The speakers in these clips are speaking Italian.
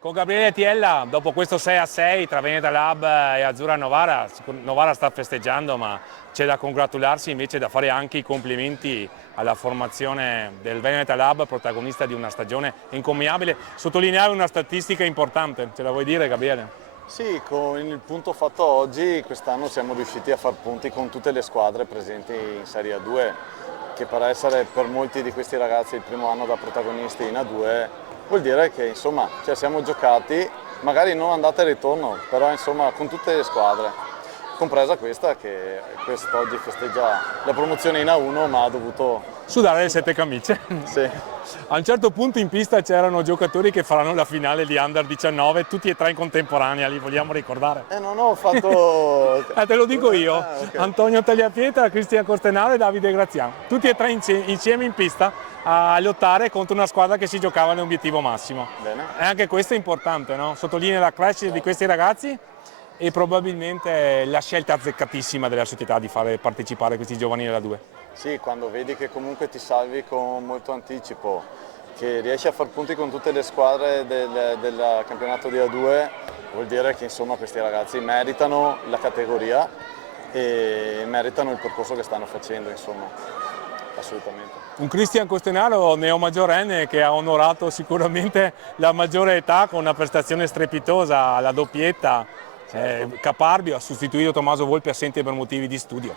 Con Gabriele Tiella, dopo questo 6-6 tra Veneta Lab e Azzurra Novara, Novara sta festeggiando, ma c'è da congratularsi, invece da fare anche i complimenti alla formazione del Veneta Lab, protagonista di una stagione incommiabile. Sottolineare una statistica importante, ce la vuoi dire Gabriele? Sì, con il punto fatto oggi, quest'anno siamo riusciti a far punti con tutte le squadre presenti in Serie A2, che per essere per molti di questi ragazzi il primo anno da protagonisti in A2 vuol dire che insomma ce la siamo giocati, magari non andata e ritorno, però insomma con tutte le squadre, compresa questa che quest'oggi festeggia la promozione in A1 ma ha dovuto Sudare le sette camicie. sì. A un certo punto in pista c'erano giocatori che faranno la finale di Under 19, tutti e tre in contemporanea, li vogliamo ricordare. Non ho fatto... Te lo dico io, ok. Antonio Tagliapietra, Cristian Costenaro e Davide Graziano, tutti e tre insieme in pista a lottare contro una squadra che si giocava all'obiettivo massimo. Bene. E anche questo è importante, no? Sottolinea la crescita di questi ragazzi e probabilmente la scelta azzeccatissima della società di fare partecipare questi giovani nella 2. Sì, quando vedi che comunque ti salvi con molto anticipo, che riesci a far punti con tutte le squadre del campionato di A2, vuol dire che insomma questi ragazzi meritano la categoria e meritano il percorso che stanno facendo, insomma, assolutamente. Un Cristian Costenaro neomaggiorenne che ha onorato sicuramente la maggiore età con una prestazione strepitosa, la doppietta, Caparbio ha sostituito Tommaso Volpe assente per motivi di studio.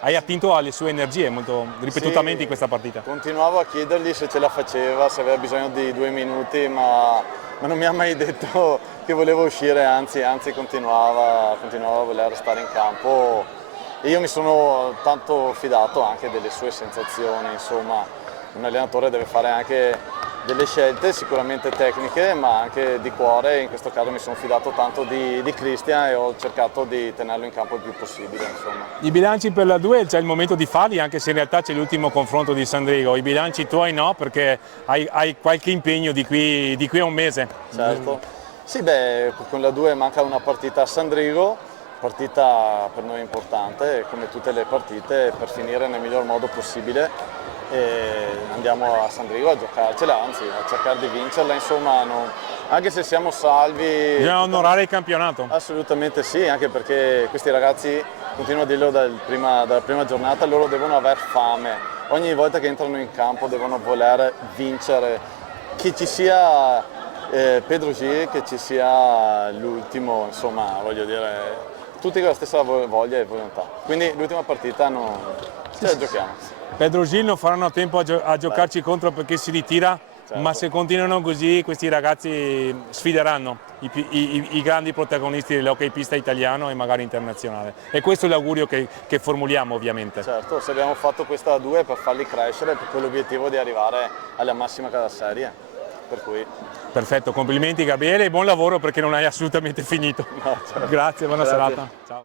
Hai attinto alle sue energie molto ripetutamente Sì, in questa partita. continuavo a chiedergli se ce la faceva, se aveva bisogno di 2 minuti, ma non mi ha mai detto che voleva uscire, anzi continuava a voler stare in campo. E io mi sono tanto fidato anche delle sue sensazioni, insomma, un allenatore deve fare anche delle scelte sicuramente tecniche ma anche di cuore, in questo caso mi sono fidato tanto di Cristian e ho cercato di tenerlo in campo il più possibile, insomma. I bilanci per la 2 c'è il momento di farli, anche se in realtà c'è l'ultimo confronto di Sandrigo. I bilanci tuoi no, perché hai qualche impegno di qui a un mese. Certo. Sì, beh, con la 2 manca una partita a Sandrigo, partita per noi importante, come tutte le partite, per finire nel miglior modo possibile. E andiamo a Sandrigo a giocarcela, anzi a cercare di vincerla, insomma, anche se siamo salvi. Bisogna onorare il campionato. Assolutamente sì, anche perché questi ragazzi, continuo a dirlo dalla prima giornata, loro devono aver fame, ogni volta che entrano in campo devono voler vincere, che ci sia Pedro Gil, che ci sia l'ultimo, insomma, voglio dire, tutti con la stessa voglia e volontà, quindi l'ultima partita ce la giochiamo. Pedro Gil non faranno tempo a giocarci contro perché si ritira, certo. Ma se continuano così questi ragazzi sfideranno i grandi protagonisti dell'hockey pista italiano e magari internazionale. E questo è l'augurio che formuliamo ovviamente. Certo, se abbiamo fatto questa A2 per farli crescere, per quell'obiettivo di arrivare alla massima cada serie. Per cui... Perfetto, complimenti Gabriele e buon lavoro perché non hai assolutamente finito. No, certo. Grazie, buona Grazie. serata. Ciao.